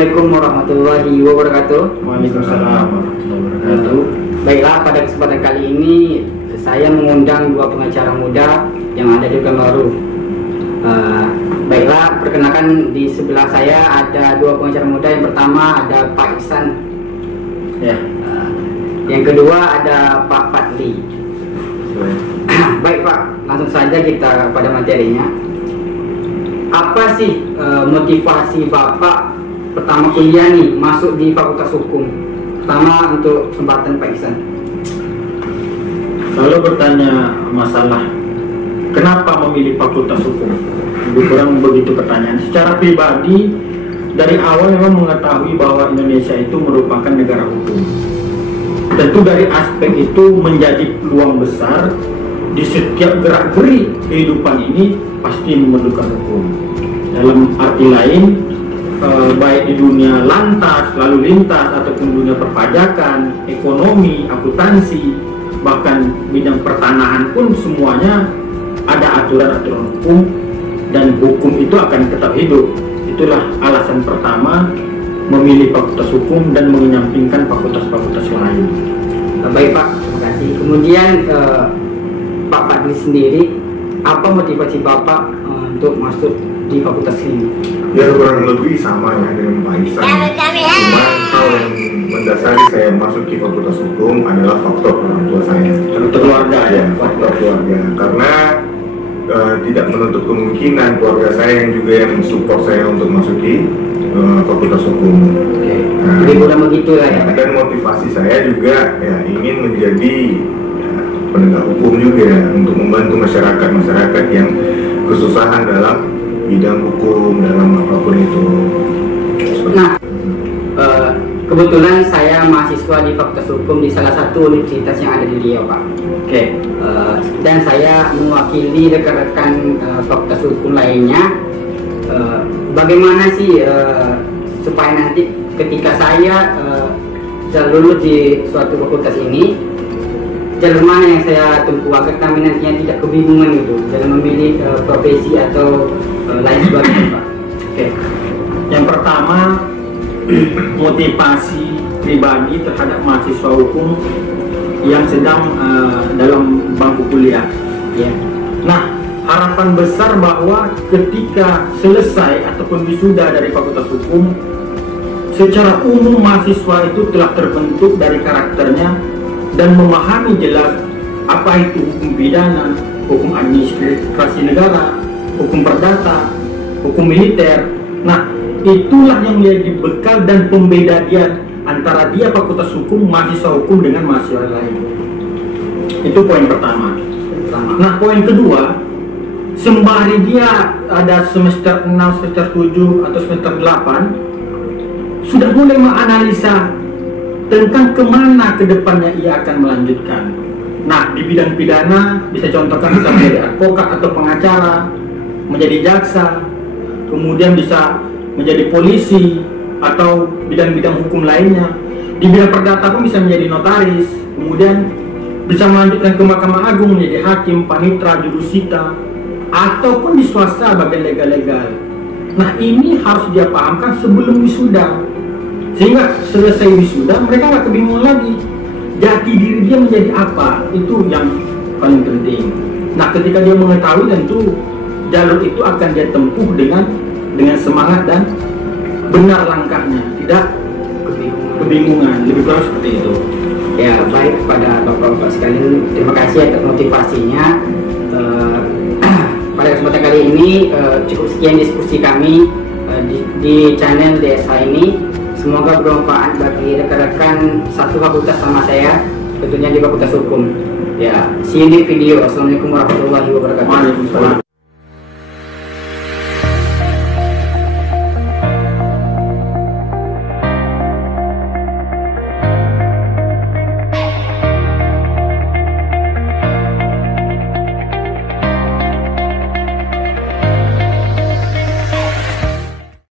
Assalamualaikum warahmatullahi wabarakatuh. Waalaikumsalam warahmatullahi wabarakatuh. Baiklah, pada kesempatan kali ini saya mengundang dua pengacara muda yang ada di Pekanbaru. Baiklah, perkenalkan di sebelah saya ada dua pengacara muda. Yang pertama ada Pak Ihsan. Ya. Yang kedua ada Pak Fadli. Baik Pak, langsung saja kita pada materinya. Apa sih motivasi Bapak pertama kuliah nih masuk di Fakultas Hukum? Pertama untuk kesempatan Pak Ihsan. Kalau bertanya masalah kenapa memilih Fakultas Hukum, lebih kurang begitu pertanyaan. Secara pribadi dari awal memang mengetahui bahwa Indonesia itu merupakan negara hukum. Tentu dari aspek itu menjadi peluang besar di setiap gerak-gerik kehidupan ini pasti memerlukan hukum. Dalam arti lain, baik di dunia lantas, lalu lintas, ataupun dunia perpajakan, ekonomi, akuntansi, bahkan bidang pertanahan pun semuanya ada aturan-aturan hukum, dan hukum itu akan tetap hidup. Itulah alasan pertama memilih Fakultas Hukum dan menyampingkan fakultas-fakultas lain. Baik Pak, terima kasih. Kemudian Pak Fadli sendiri, apa motivasi Bapak untuk masuk di fakultas ini? Ya kurang lebih sama ya dengan Pak Ihsan. Cuma hal yang mendasari saya masuk di Fakultas Hukum adalah faktor orang tua saya. Keluarga ya, faktor keluarga. Karena tidak menutup kemungkinan keluarga saya yang juga yang support saya untuk masuk di Fakultas Hukum. Oke. Jadi kurang begitu ya. Dan motivasi saya juga ya ingin menjadi penegak hukum juga untuk membantu masyarakat yang kesusahan dalam bidang hukum, dalam apapun itu. Nah, kebetulan saya mahasiswa di Fakultas Hukum di salah satu universitas yang ada di Riau, Pak. Oke. Dan saya mewakili rekan-rekan Fakultas Hukum lainnya. Bagaimana sih supaya nanti ketika saya lulus di suatu fakultas ini, jalur mana yang saya tempuh agar kami nantinya tidak kebingungan gitu dalam memilih profesi atau lain sebagainya, Pak. Oke. Yang pertama, motivasi pribadi terhadap mahasiswa hukum yang sedang dalam bangku kuliah. Ya. Nah, harapan besar bahwa ketika selesai ataupun wisuda dari Fakultas Hukum, secara umum mahasiswa itu telah terbentuk dari karakternya dan memahami jelas apa itu hukum pidana, hukum administrasi negara, hukum perdata, hukum militer. Nah, itulah yang menjadi bekal dan pembeda dia antara dia Fakultas Hukum, mahasiswa hukum dengan mahasiswa lain. Itu poin pertama. Nah, poin kedua, sembari dia ada semester 6, semester 7, atau semester 8 sudah mulai menganalisa tentang kemana kedepannya ia akan melanjutkan. Nah, di bidang pidana bisa contohkan bisa menjadi advokat atau pengacara, menjadi jaksa, kemudian bisa menjadi polisi atau bidang-bidang hukum lainnya. Di bidang perdata pun bisa menjadi notaris, kemudian bisa melanjutkan ke Mahkamah Agung menjadi hakim, panitra, jurusita, ataupun di swasta bagian legal-legal. Nah, ini harus dia pahamkan sebelum wisuda, sehingga selesai wisuda mereka nggak kebingungan lagi jati diri dia menjadi apa. Itu yang paling penting. Nah, ketika dia mengetahui, tentu jalur itu akan dia tempuh dengan semangat dan benar langkahnya, tidak kebingungan. Lebih kurang seperti itu. Ya, baik kepada Bapak-Bapak sekalian, terima kasih atas motivasinya. Pada kesempatan kali ini cukup sekian diskusi kami di channel DSH ini. Semoga bermanfaat bagi rekan-rekan satu fakultas sama saya, tentunya di Fakultas Hukum. Ya, see you di video. Assalamualaikum warahmatullahi wabarakatuh. Waalaikumsalam.